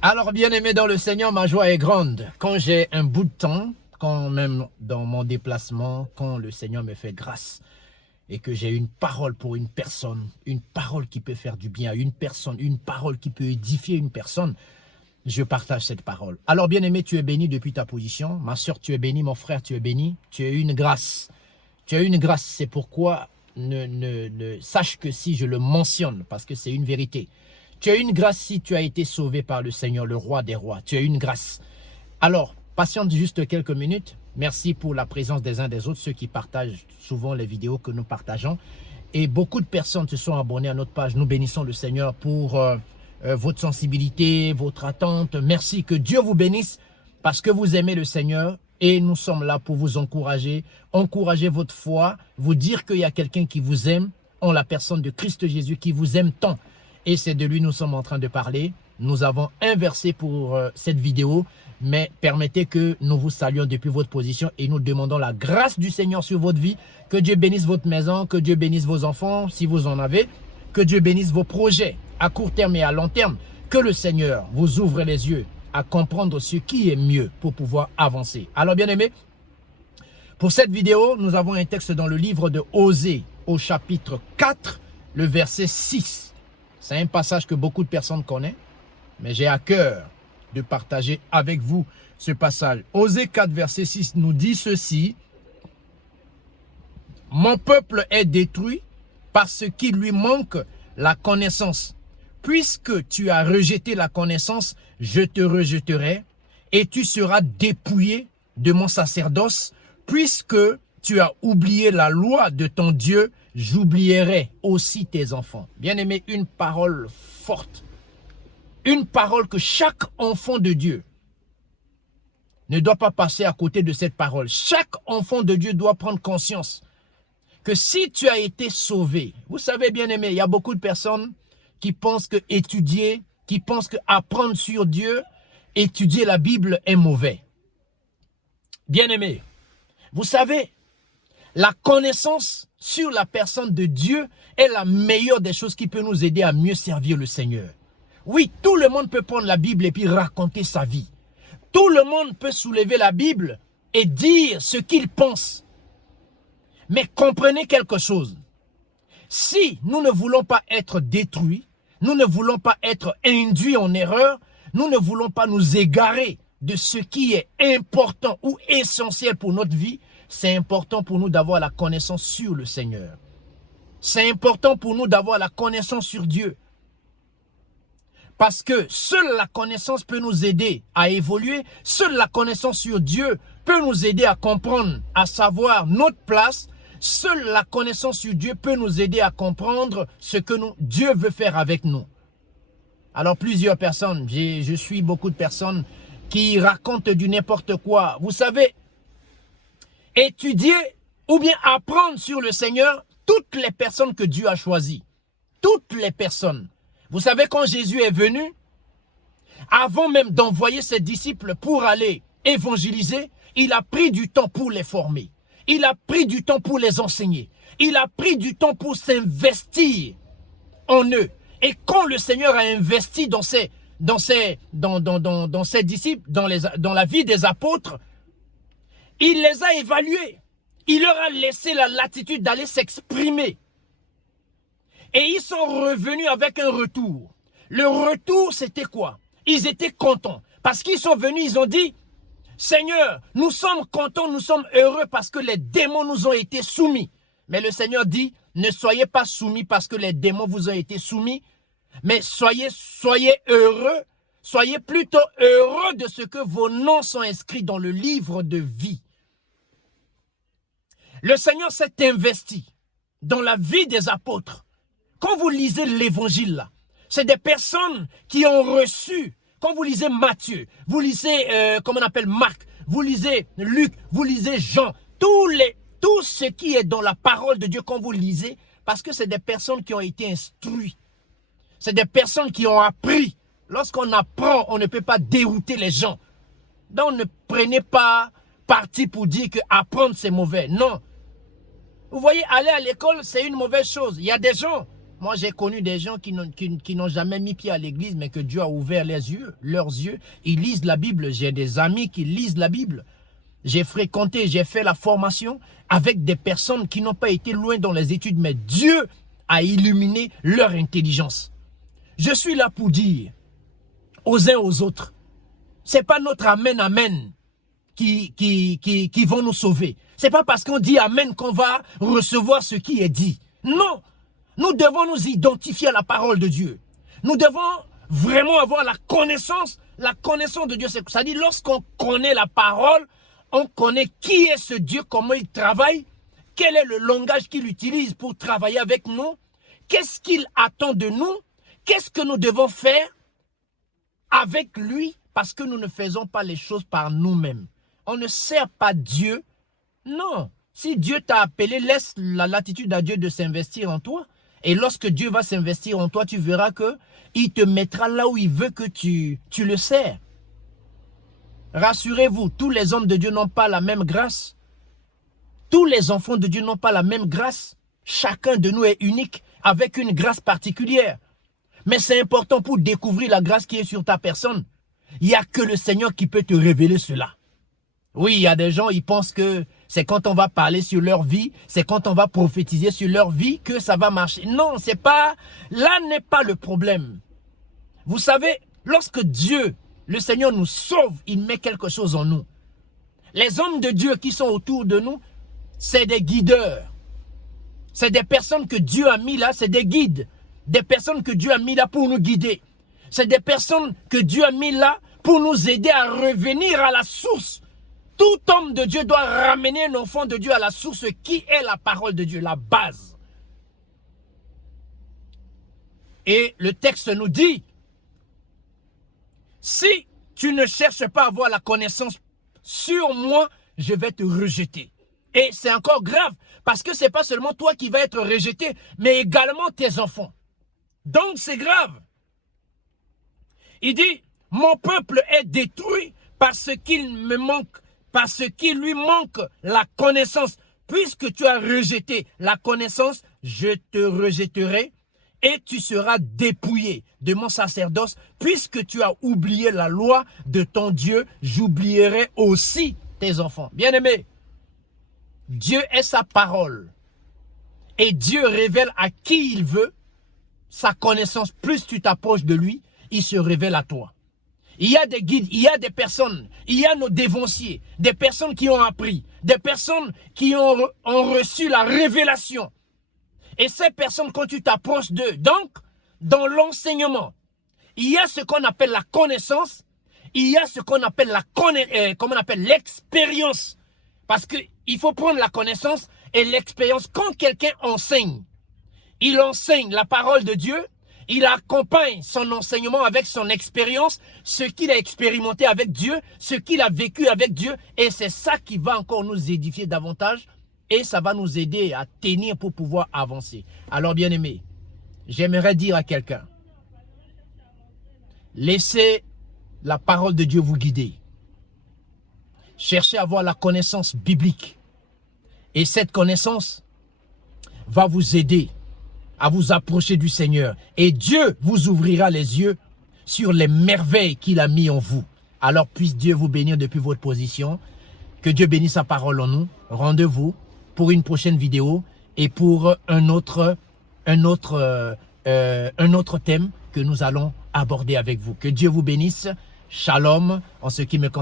Alors, bien-aimé dans le Seigneur, ma joie est grande. Quand j'ai un bout de temps, quand même dans mon déplacement, quand le Seigneur me fait grâce et que j'ai une parole pour une parole qui peut faire du bien à une personne, une parole qui peut édifier une personne, je partage cette parole. Alors, bien-aimé, tu es béni depuis ta position. Ma soeur, tu es béni. Mon frère, tu es béni. Tu as eu une grâce. Tu as eu une grâce. C'est pourquoi sache que si je le mentionne, parce que c'est une vérité, tu as une grâce si tu as été sauvé par le Seigneur, le roi des rois. Tu as une grâce. Alors, patiente juste quelques minutes. Merci pour la présence des uns des autres, ceux qui partagent souvent les vidéos que nous partageons. Et beaucoup de personnes se sont abonnées à notre page. Nous bénissons le Seigneur pour votre sensibilité, votre attente. Merci, que Dieu vous bénisse parce que vous aimez le Seigneur. Et nous sommes là pour vous encourager, encourager votre foi, vous dire qu'il y a quelqu'un qui vous aime, en la personne de Christ Jésus, qui vous aime tant. Et c'est de lui nous sommes en train de parler. Nous avons inversé pour cette vidéo, mais permettez que nous vous saluons depuis votre position et nous demandons la grâce du Seigneur sur votre vie. Que Dieu bénisse votre maison, que Dieu bénisse vos enfants, si vous en avez. Que Dieu bénisse vos projets à court terme et à long terme. Que le Seigneur vous ouvre les yeux à comprendre ce qui est mieux pour pouvoir avancer. Alors bien aimé, pour cette vidéo, nous avons un texte dans le livre de Osée au chapitre 4, le verset 6. C'est un passage que beaucoup de personnes connaissent, mais j'ai à cœur de partager avec vous ce passage. Osée 4, verset 6 nous dit ceci. « Mon peuple est détruit parce qu'il lui manque la connaissance. Puisque tu as rejeté la connaissance, je te rejetterai et tu seras dépouillé de mon sacerdoce. Puisque tu as oublié la loi de ton Dieu, j'oublierai aussi tes enfants. » Bien-aimé, une parole forte. Une parole que chaque enfant de Dieu ne doit pas passer à côté de cette parole. Chaque enfant de Dieu doit prendre conscience que si tu as été sauvé, vous savez, bien-aimé, il y a beaucoup de personnes qui pensent que étudier, qui pensent que apprendre sur Dieu, étudier la Bible est mauvais. Bien-aimé, vous savez, la connaissance sur la personne de Dieu est la meilleure des choses qui peut nous aider à mieux servir le Seigneur. Oui, tout le monde peut prendre la Bible et puis raconter sa vie. Tout le monde peut soulever la Bible et dire ce qu'il pense. Mais comprenez quelque chose. Si nous ne voulons pas être détruits, nous ne voulons pas être induits en erreur, nous ne voulons pas nous égarer de ce qui est important ou essentiel pour notre vie, c'est important pour nous d'avoir la connaissance sur le Seigneur. C'est important pour nous d'avoir la connaissance sur Dieu. Parce que seule la connaissance peut nous aider à évoluer, seule la connaissance sur Dieu peut nous aider à comprendre, à savoir notre place. Seule la connaissance sur Dieu peut nous aider à comprendre ce que Dieu veut faire avec nous. Alors plusieurs personnes, je suis beaucoup de personnes qui racontent du n'importe quoi. Vous savez, étudier ou bien apprendre sur le Seigneur, toutes les personnes que Dieu a choisies, toutes les personnes. Vous savez, quand Jésus est venu, avant même d'envoyer ses disciples pour aller évangéliser, il a pris du temps pour les former. Il a pris du temps pour les enseigner. Il a pris du temps pour s'investir en eux. Et quand le Seigneur a investi dans ses disciples, dans la vie des apôtres, il les a évalués. Il leur a laissé la latitude d'aller s'exprimer. Et ils sont revenus avec un retour. Le retour, c'était quoi? Ils étaient contents. Parce qu'ils sont venus, ils ont dit, Seigneur, nous sommes contents, nous sommes heureux parce que les démons nous ont été soumis. Mais le Seigneur dit, ne soyez pas soumis parce que les démons vous ont été soumis, mais soyez heureux, soyez plutôt heureux de ce que vos noms sont inscrits dans le livre de vie. Le Seigneur s'est investi dans la vie des apôtres. Quand vous lisez l'évangile là, c'est des personnes qui ont reçu. Quand vous lisez Matthieu, vous lisez, comment on appelle Marc, vous lisez Luc, vous lisez Jean, tout ce qui est dans la parole de Dieu quand vous lisez, parce que c'est des personnes qui ont été instruites. C'est des personnes qui ont appris. Lorsqu'on apprend, on ne peut pas dérouter les gens. Donc ne prenez pas parti pour dire que apprendre c'est mauvais. Non. Vous voyez, aller à l'école, c'est une mauvaise chose. Il y a des gens Moi, j'ai connu des gens qui n'ont jamais mis pied à l'église, mais que Dieu a ouvert leurs yeux. Ils lisent la Bible. J'ai des amis qui lisent la Bible. J'ai fréquenté, j'ai fait la formation avec des personnes qui n'ont pas été loin dans les études, mais Dieu a illuminé leur intelligence. Je suis là pour dire aux uns aux autres, c'est pas notre amen, amen qui vont nous sauver. C'est pas parce qu'on dit amen qu'on va recevoir ce qui est dit. Non, nous devons nous identifier à la parole de Dieu. Nous devons vraiment avoir la connaissance de Dieu. C'est-à-dire, lorsqu'on connaît la parole, on connaît qui est ce Dieu, comment il travaille, quel est le langage qu'il utilise pour travailler avec nous, qu'est-ce qu'il attend de nous, qu'est-ce que nous devons faire avec lui, parce que nous ne faisons pas les choses par nous-mêmes. On ne sert pas Dieu. Non. Si Dieu t'a appelé, laisse la latitude à Dieu de s'investir en toi. Et lorsque Dieu va s'investir en toi, tu verras qu'il te mettra là où il veut que tu le sers. Rassurez-vous, tous les hommes de Dieu n'ont pas la même grâce. Tous les enfants de Dieu n'ont pas la même grâce. Chacun de nous est unique, avec une grâce particulière. Mais c'est important pour découvrir la grâce qui est sur ta personne. Il n'y a que le Seigneur qui peut te révéler cela. Oui, il y a des gens, ils pensent que c'est quand on va parler sur leur vie, c'est quand on va prophétiser sur leur vie que ça va marcher. Non, c'est pas, là n'est pas le problème. Vous savez, lorsque Dieu, le Seigneur nous sauve, il met quelque chose en nous. Les hommes de Dieu qui sont autour de nous, c'est des guideurs. C'est des personnes que Dieu a mis là, c'est des guides. Des personnes que Dieu a mis là pour nous guider. C'est des personnes que Dieu a mis là pour nous aider à revenir à la source. Tout homme de Dieu doit ramener un enfant de Dieu à la source qui est la parole de Dieu, la base. Et le texte nous dit, si tu ne cherches pas à avoir la connaissance sur moi, je vais te rejeter. Et c'est encore grave, parce que ce n'est pas seulement toi qui vas être rejeté, mais également tes enfants. Donc c'est grave. Il dit, mon peuple est détruit parce qu'il me manque, parce qu'il lui manque la connaissance. Puisque tu as rejeté la connaissance, je te rejetterai et tu seras dépouillé de mon sacerdoce. Puisque tu as oublié la loi de ton Dieu, j'oublierai aussi tes enfants. Bien-aimés, Dieu est sa parole. Et Dieu révèle à qui il veut sa connaissance. Plus tu t'approches de lui, il se révèle à toi. Il y a des guides, il y a des personnes, il y a nos dévanciers, des personnes qui ont appris, des personnes qui ont reçu la révélation. Et ces personnes, quand tu t'approches d'eux, donc, dans l'enseignement, il y a ce qu'on appelle la connaissance, il y a ce qu'on appelle l'expérience. Parce qu'il faut prendre la connaissance et l'expérience. Quand quelqu'un enseigne, il enseigne la parole de Dieu, il accompagne son enseignement avec son expérience, ce qu'il a expérimenté avec Dieu, ce qu'il a vécu avec Dieu. Et c'est ça qui va encore nous édifier davantage et ça va nous aider à tenir pour pouvoir avancer. Alors bien aimé, j'aimerais dire à quelqu'un, laissez la parole de Dieu vous guider. Cherchez à avoir la connaissance biblique. Et cette connaissance va vous aider à vous approcher du Seigneur. Et Dieu vous ouvrira les yeux sur les merveilles qu'il a mis en vous. Alors puisse Dieu vous bénir depuis votre position. Que Dieu bénisse sa parole en nous. Rendez-vous pour une prochaine vidéo et pour un autre thème que nous allons aborder avec vous. Que Dieu vous bénisse. Shalom en ce qui me concerne.